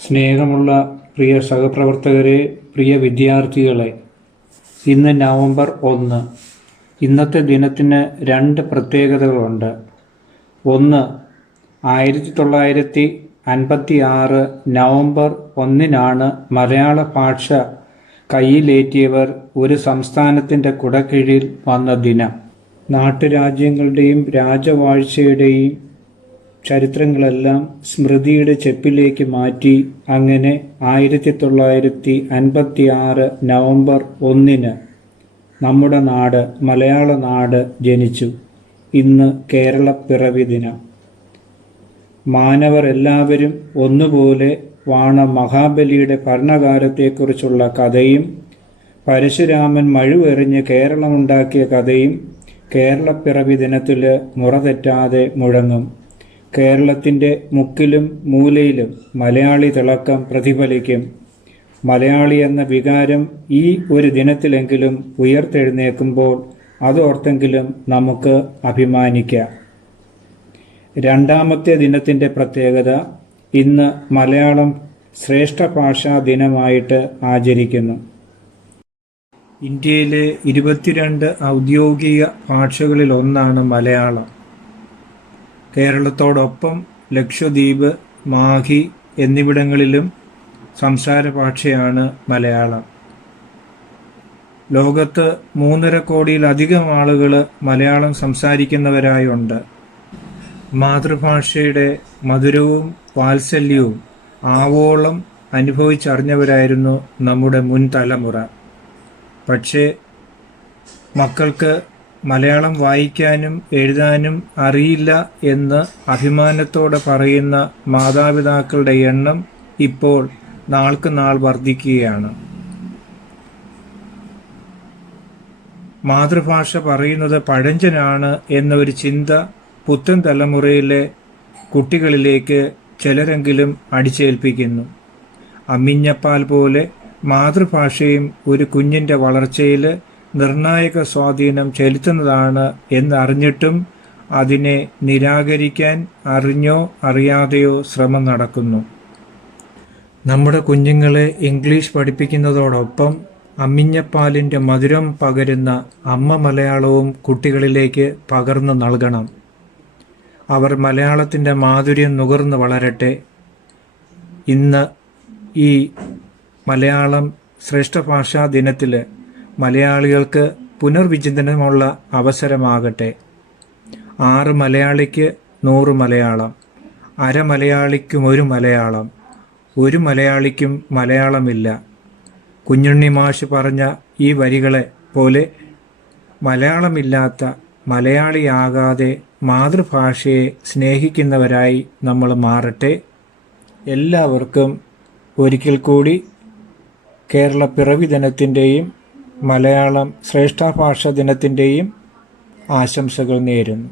സ്നേഹമുള്ള പ്രിയ സഹപ്രവർത്തകരെ, പ്രിയ വിദ്യാർത്ഥികളെ, ഇന്ന് നവംബർ 1. ഇന്നത്തെ ദിനത്തിന് 2 പ്രത്യേകതകളുണ്ട്. ഒന്ന്, 1956 നവംബർ 1 മലയാള ഭാഷ കയ്യിലേറ്റിയവർ ഒരു സംസ്ഥാനത്തിൻ്റെ കുടക്കീഴിൽ വന്ന ദിനം. നാട്ടുരാജ്യങ്ങളുടെയും രാജവാഴ്ചയുടെയും ചരിത്രങ്ങളെല്ലാം സ്മൃതിയുടെ ചെപ്പിലേക്ക് മാറ്റി അങ്ങനെ 1956 നവംബർ 1 നമ്മുടെ നാട്, മലയാള നാട് ജനിച്ചു. ഇന്ന് കേരളപ്പിറവി ദിനം. മാനവർ എല്ലാവരും ഒന്നുപോലെ വാണ മഹാബലിയുടെ ഭരണകാലത്തെക്കുറിച്ചുള്ള കഥയും പരശുരാമൻ മഴുവെറിഞ്ഞ് കേരളമുണ്ടാക്കിയ കഥയും കേരളപ്പിറവി ദിനത്തിൽ മുറതെറ്റാതെ മുഴങ്ങും. കേരളത്തിൻ്റെ മുക്കിലും മൂലയിലും മലയാളി തിളക്കം പ്രതിഫലിക്കും. മലയാളി എന്ന വികാരം ഈ ഒരു ദിനത്തിലെങ്കിലും ഉയർത്തെഴുന്നേൽക്കുമ്പോൾ അതോർത്തെങ്കിലും നമുക്ക് അഭിമാനിക്കാം. രണ്ടാമത്തെ ദിനത്തിൻ്റെ പ്രത്യേകത, ഇന്ന് മലയാളം ശ്രേഷ്ഠ ഭാഷാ ദിനമായിട്ട് ആചരിക്കുന്നു. ഇന്ത്യയിലെ 22 ഔദ്യോഗിക ഭാഷകളിലൊന്നാണ് മലയാളം. കേരളത്തോടൊപ്പം ലക്ഷദ്വീപ്, മാഹി എന്നിവിടങ്ങളിലും സംസാര ഭാഷയാണ് മലയാളം. ലോകത്ത് 3.5 കോടിയിലധികം ആളുകൾ മലയാളം സംസാരിക്കുന്നവരായുണ്ട്. മാതൃഭാഷയുടെ മധുരവും വാത്സല്യവും ആവോളം അനുഭവിച്ചറിഞ്ഞവരായിരുന്നു നമ്മുടെ മുൻ തലമുറ. പക്ഷേ മക്കൾക്ക് മലയാളം വായിക്കാനും എഴുതാനും അറിയില്ല എന്ന് അഭിമാനത്തോടെ പറയുന്ന മാതാപിതാക്കളുടെ എണ്ണം ഇപ്പോൾ നാൾക്ക് നാൾ വർദ്ധിക്കുകയാണ്. മാതൃഭാഷ പറയുന്നത് പഴഞ്ചനാണ് എന്നൊരു ചിന്ത പുത്തൻ തലമുറയിലെ കുട്ടികളിലേക്ക് ചിലരെങ്കിലും അടിച്ചേൽപ്പിക്കുന്നു. അമ്മിഞ്ഞപ്പാൽ പോലെ മാതൃഭാഷയും ഒരു കുഞ്ഞിൻ്റെ വളർച്ചയിൽ നിർണായക സ്വാധീനം ചെലുത്തുന്നതാണ് എന്നറിഞ്ഞിട്ടും അതിനെ നിരാകരിക്കാൻ അറിഞ്ഞോ അറിയാതെയോ ശ്രമം നടക്കുന്നു. നമ്മുടെ കുഞ്ഞുങ്ങളെ ഇംഗ്ലീഷ് പഠിപ്പിക്കുന്നതോടൊപ്പം അമ്മിഞ്ഞപ്പാലിൻ്റെ മധുരം പകരുന്ന അമ്മ മലയാളവും കുട്ടികളിലേക്ക് പകർന്നു നൽകണം. അവർ മലയാളത്തിൻ്റെ മാധുര്യം നുകർന്ന് വളരട്ടെ. ഇന്ന് ഈ മലയാളം ശ്രേഷ്ഠ ഭാഷാ ദിനത്തിൽ മലയാളികൾക്ക് പുനർവിചിന്തനമുള്ള അവസരമാകട്ടെ. 6 മലയാളിക്ക് 100 മലയാളം, അരമലയാളിക്കും 1 മലയാളം, ഒരു മലയാളിക്കും മലയാളമില്ല. കുഞ്ഞുണ്ണി മാഷ് പറഞ്ഞ ഈ വരികളെ പോലെ മലയാളമില്ലാത്ത മലയാളിയാകാതെ മാതൃഭാഷയെ സ്നേഹിക്കുന്നവരായി നമ്മൾ മാറട്ടെ. എല്ലാവർക്കും ഒരിക്കൽ കൂടി കേരളപ്പിറവി ദിനത്തിൻ്റെയും മലയാളം ശ്രേഷ്ഠ ഭാഷാ ദിനത്തിൻ്റെയും ആശംസകൾ നേരുന്നു.